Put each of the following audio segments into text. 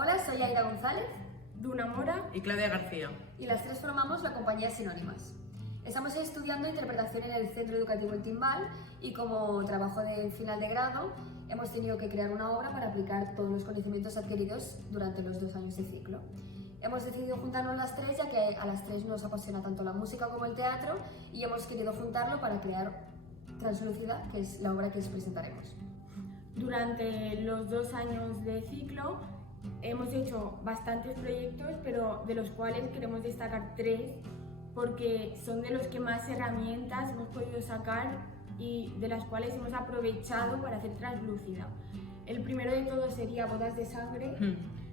Hola, soy Aida González, Duna Mora y Claudia García. y las tres formamos la compañía Sinónimas. Estamos estudiando interpretación en el Centro Educativo El Timbal y como trabajo de final de grado hemos tenido que crear una obra para aplicar todos los conocimientos adquiridos durante los 2 años de ciclo. Hemos decidido juntarnos las tres ya que a las tres nos apasiona tanto la música como el teatro y hemos querido juntarlo para crear Translúcida, que es la obra que os presentaremos. Durante los 2 años de ciclo hemos hecho bastantes proyectos, pero de los cuales queremos destacar 3 porque son de los que más herramientas hemos podido sacar y de las cuales hemos aprovechado para hacer Translúcida. El primero de todos sería Bodas de Sangre,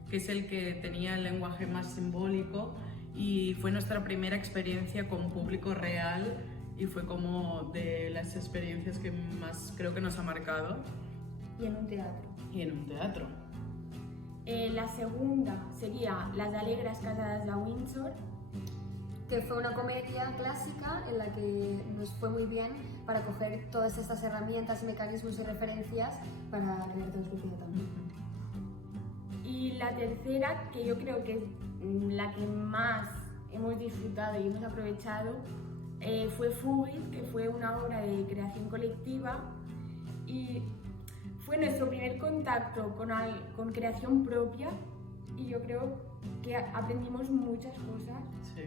que es el que tenía el lenguaje más simbólico y fue nuestra primera experiencia con público real y fue como de las experiencias que más creo que nos ha marcado. y en un teatro. Y en un teatro. La segunda sería Las Alegras Casadas de Windsor, Que fue una comedia clásica en la que nos fue muy bien para coger todas estas herramientas, mecanismos y referencias para crear Translúcida también. y la tercera, que yo creo que es la que más hemos disfrutado y hemos aprovechado, fue Fugit, que fue una obra de creación colectiva y fue nuestro primer contacto con creación propia y yo creo que aprendimos muchas cosas. Sí.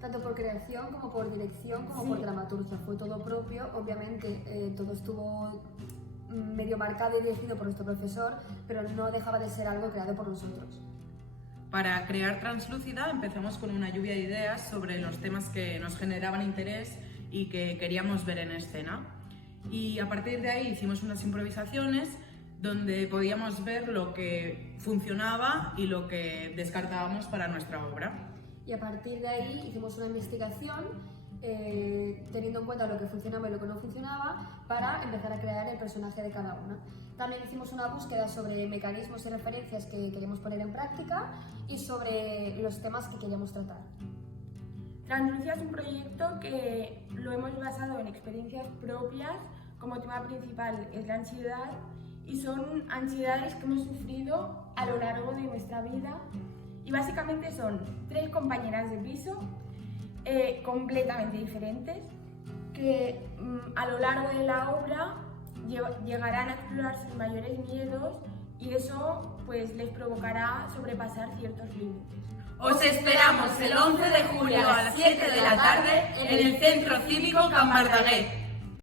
Tanto por creación como por dirección como Sí. por dramaturgia, fue todo propio, obviamente todo estuvo medio marcado y dirigido por nuestro profesor, pero no dejaba de ser algo creado por nosotros. Para crear Translúcida empezamos con una lluvia de ideas sobre los temas que nos generaban interés y que queríamos ver en escena. Y a partir de ahí hicimos unas improvisaciones donde podíamos ver lo que funcionaba y lo que descartábamos para nuestra obra. Y a partir de ahí hicimos una investigación teniendo en cuenta lo que funcionaba y lo que no funcionaba para empezar a crear el personaje de cada una. También hicimos una búsqueda sobre mecanismos y referencias que queríamos poner en práctica y sobre los temas que queríamos tratar. Translúcida es un proyecto que lo hemos basado en experiencias propias, como tema principal es la ansiedad y son ansiedades que hemos sufrido a lo largo de nuestra vida y básicamente son 3 compañeras de piso completamente diferentes que a lo largo de la obra llegarán a explorar sus mayores miedos y eso pues les provocará sobrepasar ciertos límites. Os esperamos el 11 de julio a las 7 de la tarde en el Centro Cívico Can Verdaguer.